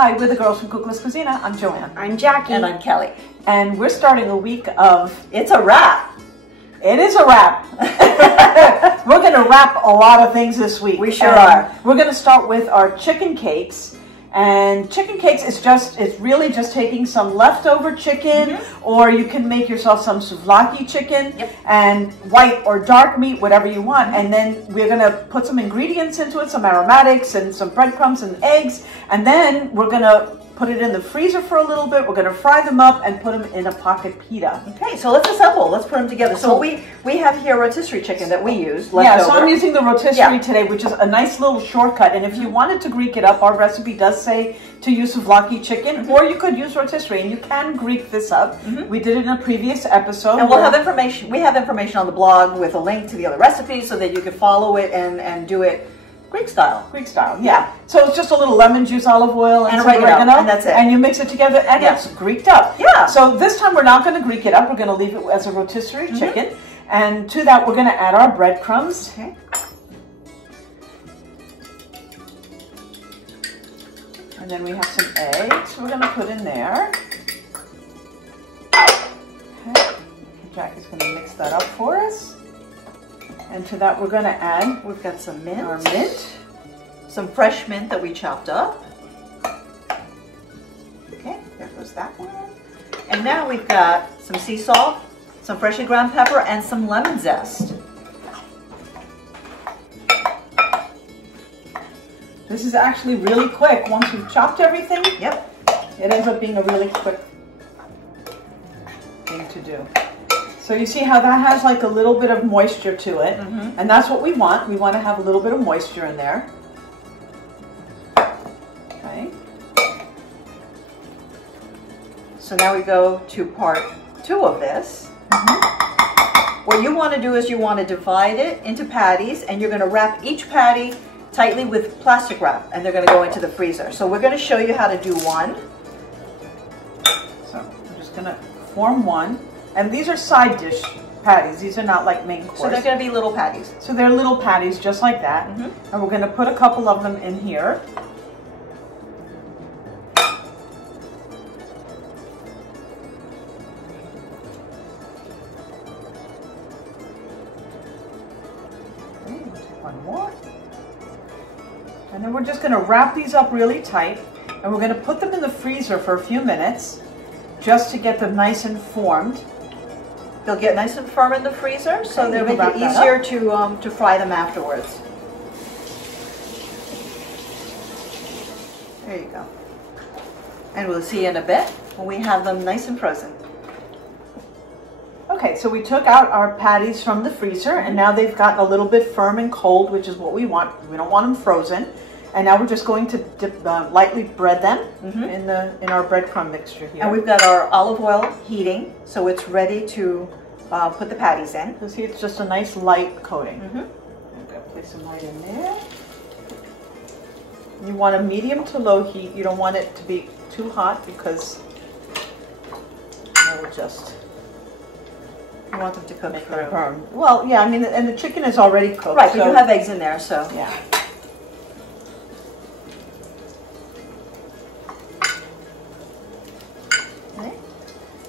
Hi, we're the girls from Cookless Cuisina. I'm Joanne. I'm Jackie. And I'm Kelly. And we're starting a week of... It's a wrap. It is a wrap. We're going to wrap a lot of things this week. We sure are. We're going to start with our chicken cakes. And chicken cakes is really just taking some leftover chicken, or you can make yourself some souvlaki chicken, and white or dark meat, whatever you want. And then we're going to put some ingredients into it, some aromatics and some breadcrumbs and eggs. And then we're going to put it in the freezer for a little bit. We're going to fry them up and put them in a pocket pita. Okay, so let's assemble. Let's put them together. So we have here rotisserie chicken that we use. Yeah, so I'm using the rotisserie today, which is a nice little shortcut. And if you wanted to Greek it up, our recipe does say to use souvlaki chicken, or you could use rotisserie, and you can Greek this up. We did it in a previous episode. And we'll have information. We have information on the blog with a link to the other recipes so that you can follow it and do it Greek style. Greek style, yeah. So it's just a little lemon juice, olive oil, and oregano, and that's it. And you mix it together, and it's Greeked up. Yeah. So this time we're not going to Greek it up. We're going to leave it as a rotisserie chicken. And to that, we're going to add our breadcrumbs. Okay. And then we have some eggs we're going to put in there. Okay. Jackie's going to mix that up for us. And to that, we're going to add, we've got some mint. Our mint. Some fresh mint that we chopped up. Okay, there goes that one. And now we've got some sea salt, some freshly ground pepper, and some lemon zest. This is actually really quick. Once you've chopped everything, it ends up being a really quick thing to do. So you see how that has like a little bit of moisture to it, and that's what we want. We want to have a little bit of moisture in there. Okay. So now we go to part 2 of this. What you want to do is you want to divide it into patties, and you're going to wrap each patty tightly with plastic wrap, and they're going to go into the freezer. So we're going to show you how to do one. So I'm just going to form one. And these are side dish patties. These are not like main course. So they're going to be little patties. So they're little patties just like that. And we're going to put a couple of them in here. Okay, we'll take one more. And then we're just going to wrap these up really tight. And we're going to put them in the freezer for a few minutes just to get them nice and formed. They'll get nice and firm in the freezer, so they'll make it easier to fry them afterwards. There you go. And we'll see you in a bit when we have them nice and frozen. Okay, so we took out our patties from the freezer, and now they've gotten a little bit firm and cold, which is what we want. We don't want them frozen. And now we're just going to lightly bread them in our breadcrumb mixture here. And we've got our olive oil heating, so it's ready to put the patties in. You see, it's just a nice light coating. I'm going to place some light in there. You want a medium to low heat. You don't want it to be too hot because it'll just... You want them to cook through. Burn. Well, yeah, I mean, and the chicken is already cooked. Right, but you have eggs in there, so... Yeah.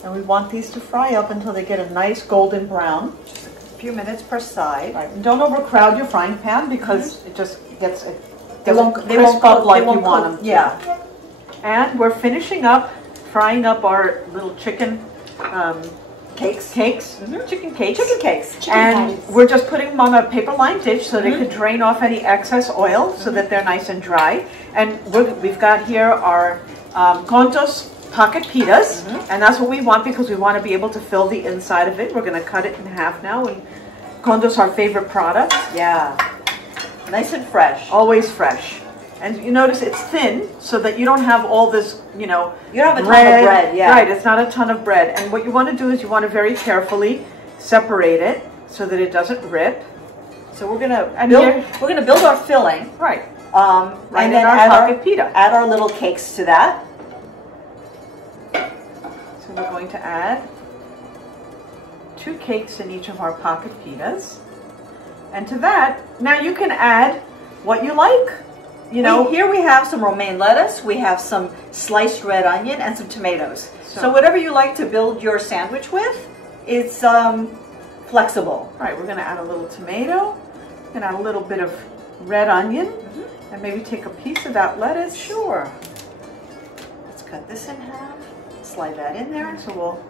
And we want these to fry up until they get a nice golden brown. Just a few minutes per side. Right. And don't overcrowd your frying pan because it just gets they won't crisp up like you want them to. Yeah. And we're finishing up frying up our little chicken cakes. Chicken cakes. Chicken cakes. And we're just putting them on a paper lined dish so they could drain off any excess oil so that they're nice and dry. And we've got here our contos pocket pitas, and that's what we want because we want to be able to fill the inside of it. We're going to cut it in half now, and condo's our favorite product. Yeah, nice and fresh. Always fresh. And you notice it's thin so that you don't have all this, you don't have a ton of bread. Yeah, right, it's not a ton of bread. And what you want to do is you want to very carefully separate it so that it doesn't rip. So we're going to build our filling. Right. Right in our pocket pita. Add our little cakes to that. So we're going to add 2 cakes in each of our pocket pitas. And to that, now you can add what you like. you know, here we have some romaine lettuce, we have some sliced red onion, and some tomatoes. So whatever you like to build your sandwich with, it's flexible. All right, we're gonna add a little tomato, and add a little bit of red onion, and maybe take a piece of that lettuce. Sure. Let's cut this in half, slide that in there. So we'll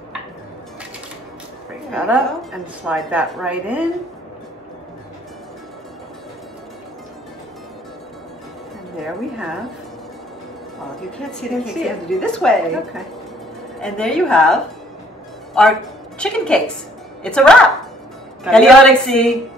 break that up and slide that right in. And there we have. Well, if you can't see the cakes, you have to do this way. Okay. And there you have our chicken cakes. It's a wrap. Gagliarexi.